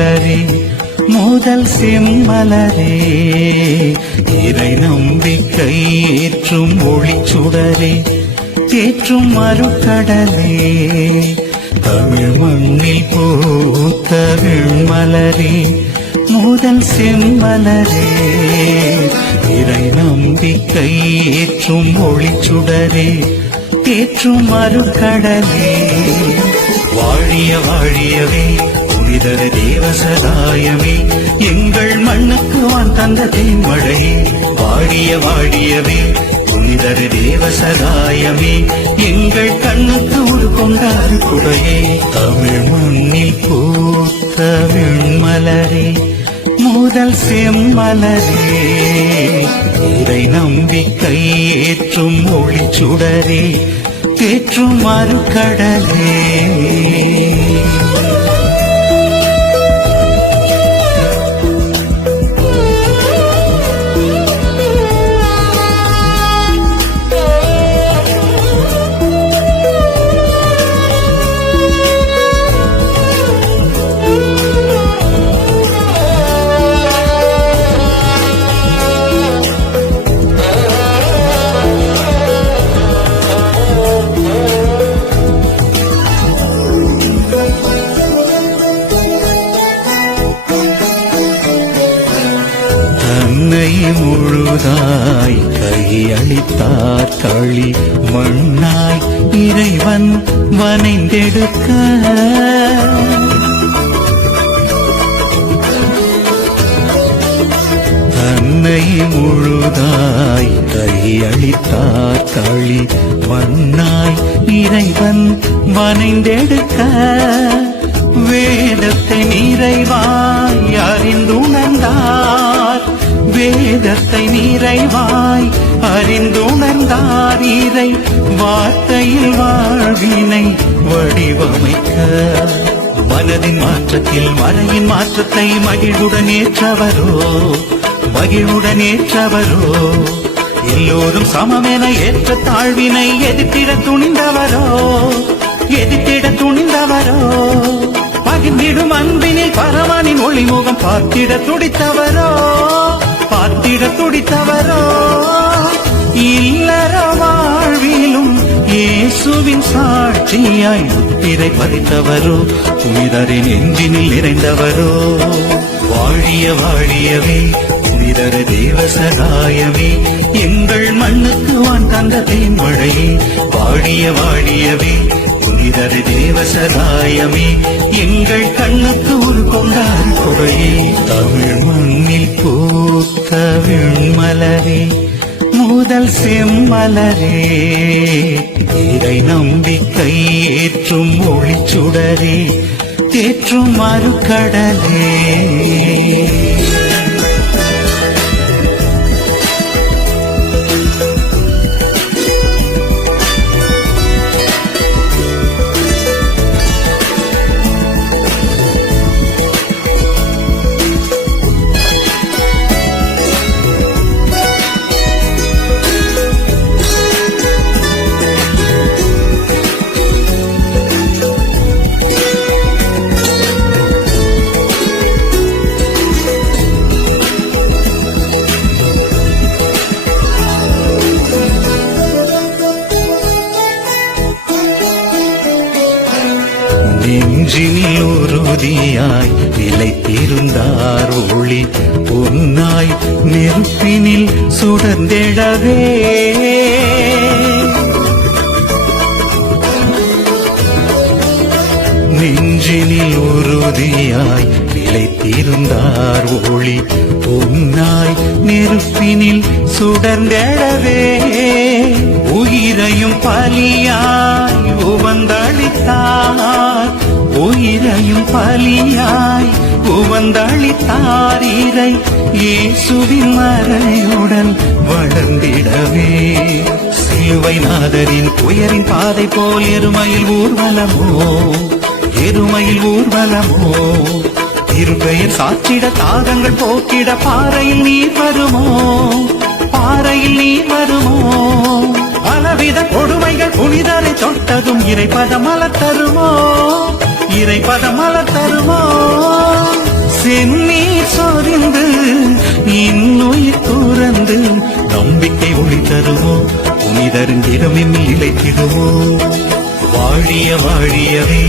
மலரே முதல் செம்மலரே இறை நம்பிக்கை ஏற்றும் ஒளிச்சுடரே தேற்றும் மறுக்கடலே தமிழ் மண்ணில் பூத்த வெண்மலரே முதல் செம்மலரே இறை நம்பிக்கை ஏற்றும் ஒளிச்சுடரே தேற்றும் மறுக்கடலே வாழிய வாழியவே புனிதர தேவசகாயமே எங்கள் மண்ணுக்கு வான் தந்த தேன்மழையே வாழிய வாழியவே புனிதர தேவசகாயமே எங்கள் கண்ணுக்கு உருக்கொண்டாறு குடையே தமிழ் மண்ணில் பூத்த வெண்மலரே முதல் செம்மலரே இறை நம்பிக்கை ஏற்றும் ஒளிச்சுடரே தேற்றும் மறுக்கடலே முழுதாய் கையளித்தார் களி மண்ணாய் இறைவன் வனைந்தெடுக்க தன்னை முழுதாய் கையளித்தார் களி மண்ணாய் இறைவன் வனைந்தெடுக்க வேதத்தை நிறைவாய் அறிந்துணர்ந்தார் வேதத்தை நிறைவாய் அறிந்துணர்ந்தார் இறை வார்த்தையில் வாழ்வினை வடிவமைக்க மனதின் மாற்றத்தில் மறையின் மாற்றத்தை மகிழ்வுடன் ஏற்றவரோ எல்லோரும் சமமென ஏற்ற தாழ்வினை எதிர்த்திட துணிந்தவரோ பகிர்ந்திடும் அன்பினில் பரமனின் ஒளிமுகம் பார்த்திட துடித்தவரோ இல்லற வாழ்விலும் இயேசுவின் சாட்சியாய் முத்திரை பதித்தவரோ புனிதரின் நெஞ்சினில் நிறைந்தவரோ வாழிய வாழியவே புனிதர தேவசகாயமே எங்கள் மண்ணுக்கு வான் தந்த தேன்மழையே வாழிய வாழியவே புனிதர தேவசகாயமே எங்கள் கண்ணுக்கு உருக்கொண்டார் கொடையே தமிழ் மண்ணில் பூத்த வெண்மலரே முதல் செம்மலரே இறை நம்பிக்கை ஏற்றும் ஒளிச்சுடரே தேற்றும் மறுக்கடலே நெஞ்சினில் உறுதியாய் நிலைத்திருந்தார் ஒளி பொன்னாய் நெருப்பினில் சுடர்ந்தெழவே நெஞ்சினில் உறுதியாய் நிலைத்திருந்தார் ஒளி பொன்னாய் நெருப்பினில் சுடர்ந்தெழவே உயிரையும் பலியாய் உவந்தளித்தார் உயிரையும் பலியாய் உவந்தளித்தார் இறை இயேசுவின் மறையுடன் வளர்ந்திடவே சிலுவை நாதரின் உயரின் பாதை போல் எருமையில் ஊர்வலமோ திருப்பெயர் சாற்றிட தாகங்கள் போக்கிட பாறையில் நீர் வருமோ பலவித கொடுமைகள் புனிதரை தொட்டதும் இறைபதம் மலர் தருமோ சென்னீர் சொரிந்து இன்னுயிர் துறந்து நம்பிக்கை ஒளி தருமோ புனிதருங்கிடமில் நிலைத்திடுமோ வாழிய வாழியவே